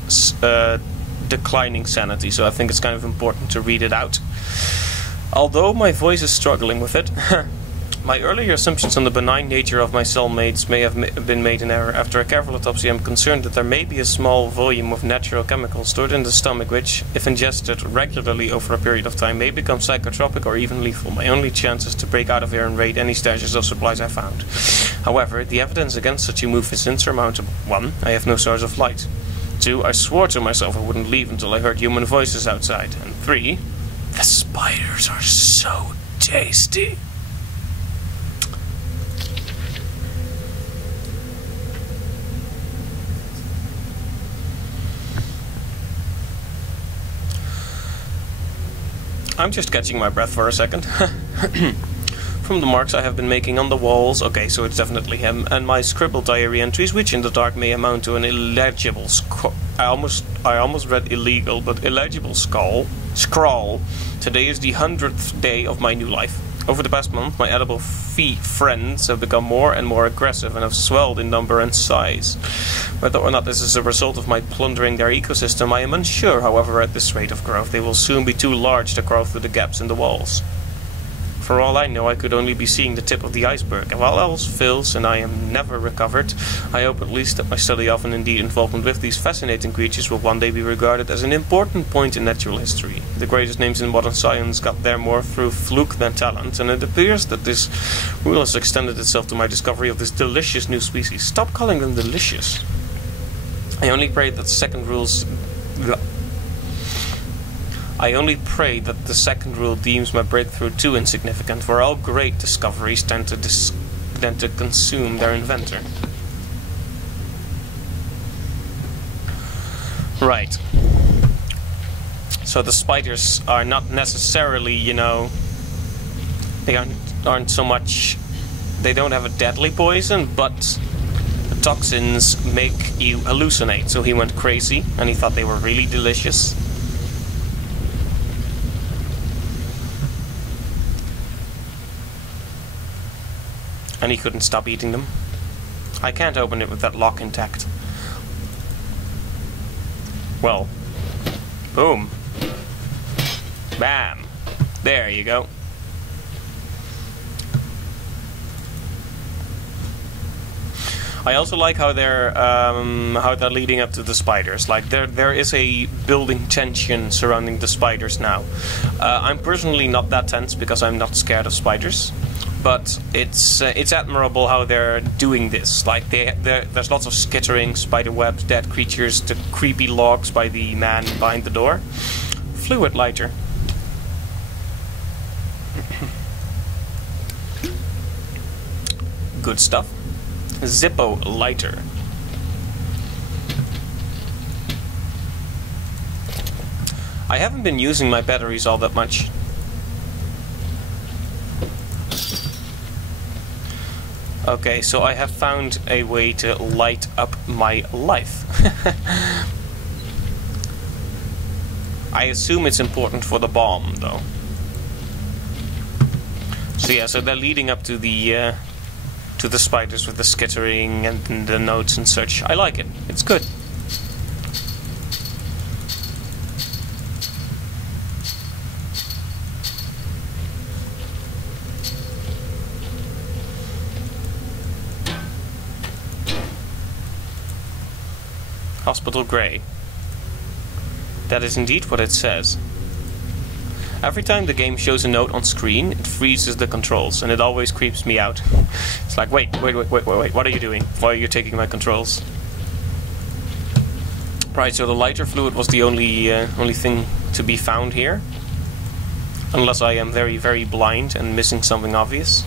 declining sanity, so I think it's kind of important to read it out. Although my voice is struggling with it, my earlier assumptions on the benign nature of my cellmates may have been made in error. After a careful autopsy, I'm concerned that there may be a small volume of natural chemicals stored in the stomach which, if ingested regularly over a period of time, may become psychotropic or even lethal. My only chance is to break out of here and raid any stashes of supplies I found. However, the evidence against such a move is insurmountable. 1. I have no source of light. 2. I swore to myself I wouldn't leave until I heard human voices outside. And 3. The spiders are so tasty. I'm just catching my breath for a second. From the marks I have been making on the walls, okay, so it's definitely him, and my scribbled diary entries, which in the dark may amount to an illegible I almost read illegal, but illegible scrawl. Today is the 100th day of my new life. Over the past month, my edible friends have become more and more aggressive and have swelled in number and size. Whether or not this is a result of my plundering their ecosystem, I am unsure. However, at this rate of growth, they will soon be too large to crawl through the gaps in the walls. For all I know, I could only be seeing the tip of the iceberg. If all else fails and I am never recovered, I hope at least that my study of and indeed involvement with these fascinating creatures will one day be regarded as an important point in natural history. The greatest names in modern science got there more through fluke than talent, and it appears that this rule has extended itself to my discovery of this delicious new species. Stop calling them delicious. I only pray that the second rule deems my breakthrough too insignificant, for all great discoveries tend to consume their inventor. Right. So the spiders are not necessarily, you know, they aren't so much, they don't have a deadly poison, but the toxins make you hallucinate. So he went crazy and he thought they were really delicious. And he couldn't stop eating them. I can't open it with that lock intact. Well, boom. Bam. There you go. I also like how they're leading up to the spiders. Like there is a building tension surrounding the spiders now. I'm personally not that tense because I'm not scared of spiders. But it's admirable how they're doing this. Like there's lots of skittering, spider webs, dead creatures, the creepy logs by the man behind the door. Fluid lighter. Good stuff. Zippo lighter. I haven't been using my batteries all that much. Okay, so I have found a way to light up my life. I assume it's important for the bomb, though. So yeah, so they're leading up to the spiders with the skittering and the notes and such. I like it. It's good. Hospital Grey. That is indeed what it says. Every time the game shows a note on screen, it freezes the controls, and it always creeps me out. It's like, wait, what are you doing? Why are you taking my controls? Right, so the lighter fluid was the only thing to be found here. Unless I am very, very blind and missing something obvious.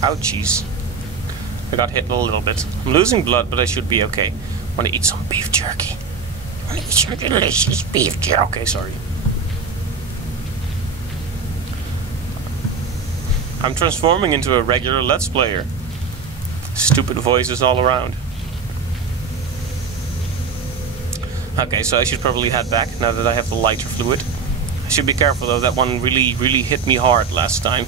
Ouchies. I got hit a little bit. I'm losing blood, but I should be okay. Wanna eat some beef jerky? Wanna eat some delicious beef jerky? Okay, sorry. I'm transforming into a regular Let's Player. Stupid voices all around. Okay, so I should probably head back now that I have the lighter fluid. I should be careful though, that one really, really hit me hard last time.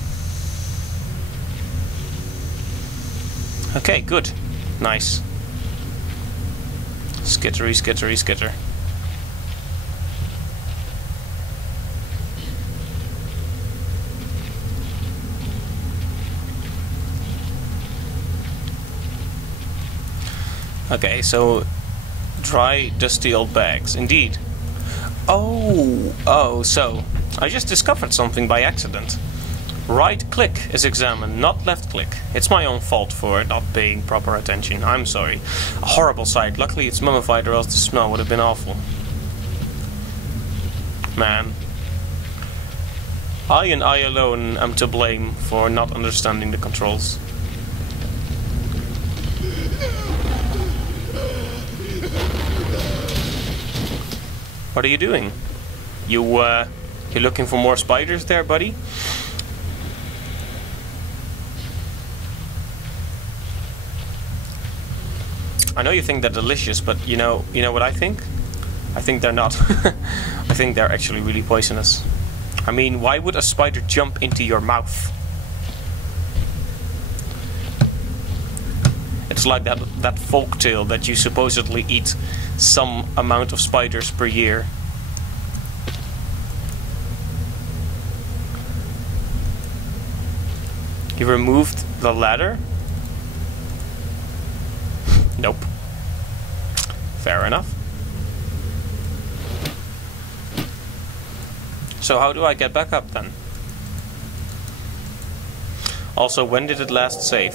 Okay, good. Nice. Skittery, skittery, skitter. Okay, so dry, dusty old bags. Indeed. Oh, so I just discovered something by accident. Right click is examined, not left click. It's my own fault for not paying proper attention. I'm sorry. A horrible sight. Luckily it's mummified, or else the smell would have been awful. Man. I and I alone am to blame for not understanding the controls. What are you doing? You're looking for more spiders there, buddy? I know you think they're delicious, but you know what I think? I think they're not. I think they're actually really poisonous. I mean, why would a spider jump into your mouth? It's like that folktale that you supposedly eat some amount of spiders per year. You removed the ladder? Nope. Fair enough. So how do I get back up then? Also, when did it last save?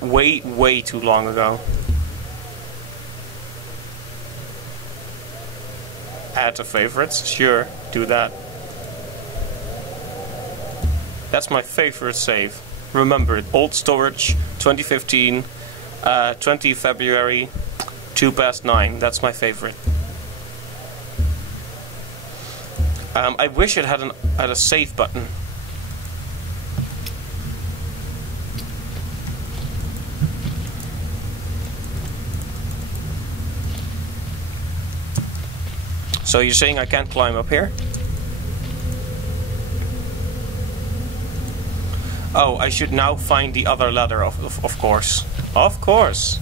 Way too long ago. Add to favorites? Sure, do that. That's my favorite save. Remember it. Old storage, 2015, 20 February, 9:02. That's my favorite. I wish it had a save button. So you're saying I can't climb up here? Oh, I should now find the other ladder, of course. Of course!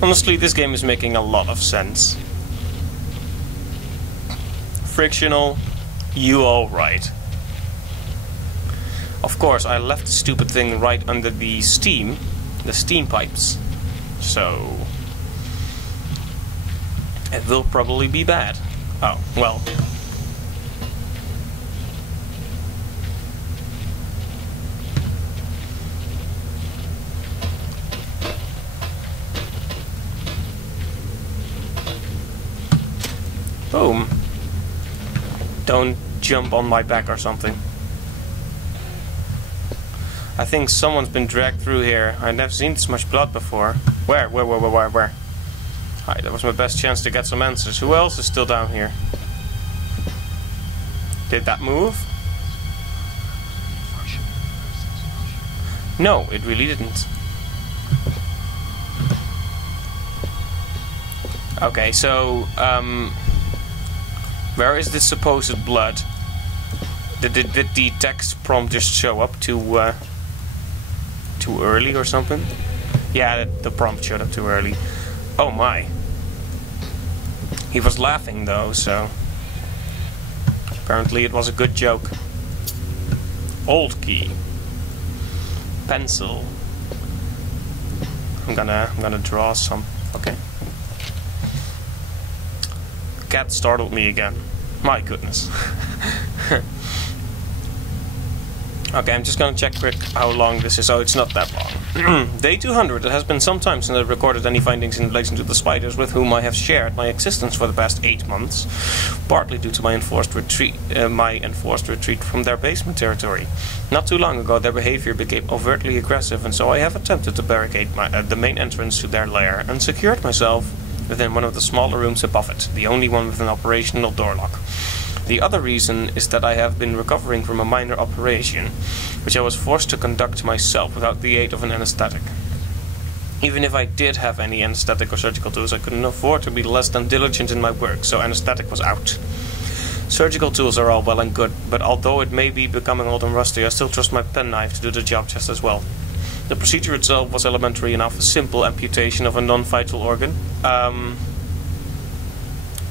Honestly, this game is making a lot of sense. Frictional, you alright. Of course, I left the stupid thing right under the steam pipes. So it will probably be bad. Oh, well. Boom. Don't jump on my back or something. I think someone's been dragged through here. I've never seen this much blood before. Where? Hi, that was my best chance to get some answers. Who else is still down here? Did that move? No, it really didn't. Okay, so, where is this supposed blood? Did the text prompt just show up too early or something? Yeah, the prompt showed up too early. Oh my. He was laughing though, so apparently it was a good joke. Old key. Pencil. I'm gonna draw some. Okay. Cat startled me again. My goodness. Okay, I'm just gonna check quick how long this is. Oh, it's not that long. Day 200. It has been some time since I've recorded any findings in relation to the spiders with whom I have shared my existence for the past 8 months, partly due to my enforced retreat from their basement territory. Not too long ago, their behavior became overtly aggressive, and so I have attempted to barricade the main entrance to their lair and secured myself within one of the smaller rooms above it, the only one with an operational door lock. The other reason is that I have been recovering from a minor operation, which I was forced to conduct myself without the aid of an anesthetic. Even if I did have any anesthetic or surgical tools, I couldn't afford to be less than diligent in my work, so anesthetic was out. Surgical tools are all well and good, but although it may be becoming old and rusty, I still trust my penknife to do the job just as well. The procedure itself was elementary enough, a simple amputation of a non-vital organ.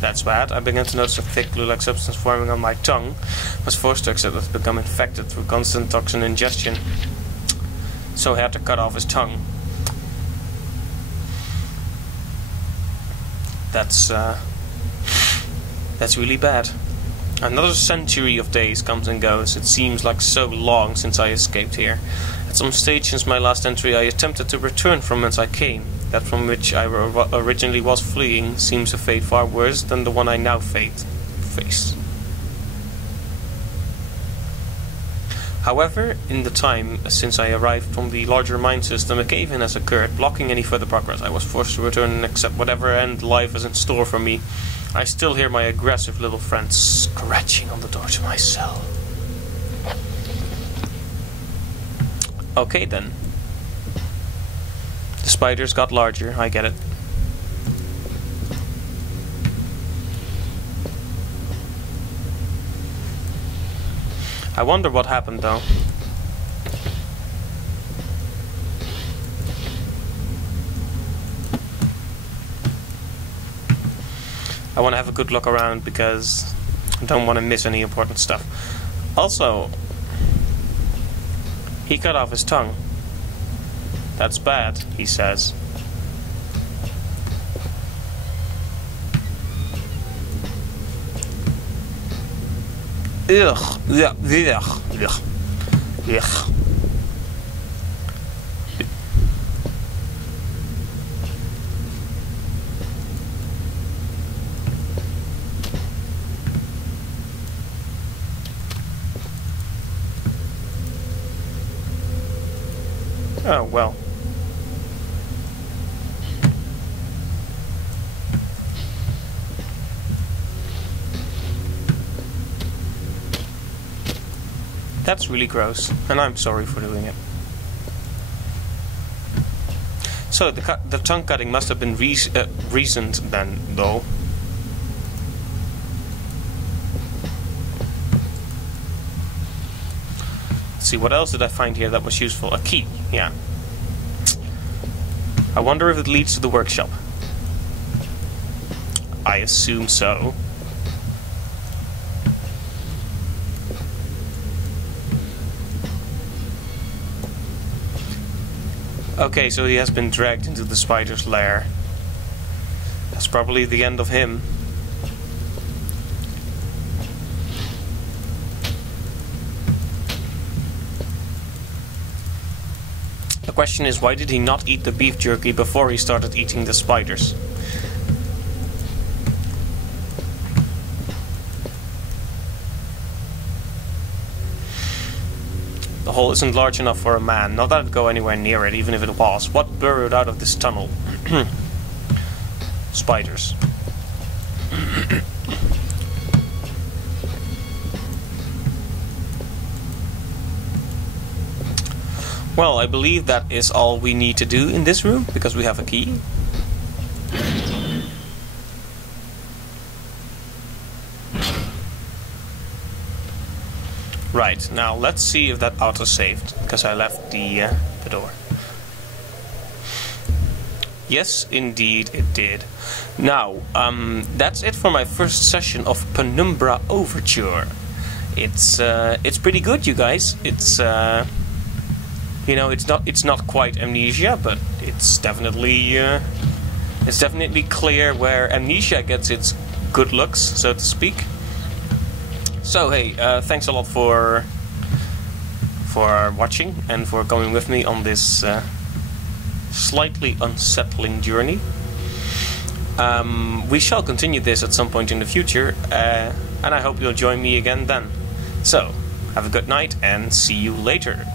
That's bad. I began to notice a thick glue-like substance forming on my tongue. I was forced to accept it had become infected through constant toxin ingestion. So I had to cut off his tongue. That's really bad. Another century of days comes and goes. It seems like so long since I escaped here. At some stage since my last entry, I attempted to return from whence I came. That from which I originally was fleeing seems a fate far worse than the one I now face. However, in the time since I arrived from the larger mine system, a cave-in has occurred, blocking any further progress. I was forced to return and accept whatever end life is in store for me. I still hear my aggressive little friend scratching on the door to my cell. Okay then. The spiders got larger, I get it. I wonder what happened though. I want to have a good look around because I don't want to miss any important stuff. Also, he cut off his tongue. That's bad, he says. Ugh. Ugh. Ugh. Oh, well. That's really gross, and I'm sorry for doing it. So, the tongue cutting must have been recent then, though. Let's see, what else did I find here that was useful? A key, yeah. I wonder if it leads to the workshop. I assume so. Okay, so he has been dragged into the spider's lair. That's probably the end of him. The question is, why did he not eat the beef jerky before he started eating the spiders? The hole isn't large enough for a man. Not that I'd go anywhere near it, even if it was. What burrowed out of this tunnel? Spiders. Well, I believe that is all we need to do in this room, because we have a key. Right, now let's see if that auto-saved, because I left the door. Yes, indeed it did. Now, that's it for my first session of Penumbra Overture. It's pretty good, you guys. It's you know, it's not quite Amnesia, but it's definitely clear where Amnesia gets its good looks, so to speak. So hey, thanks a lot for watching and for going with me on this slightly unsettling journey. We shall continue this at some point in the future, and I hope you'll join me again then. So, have a good night and see you later.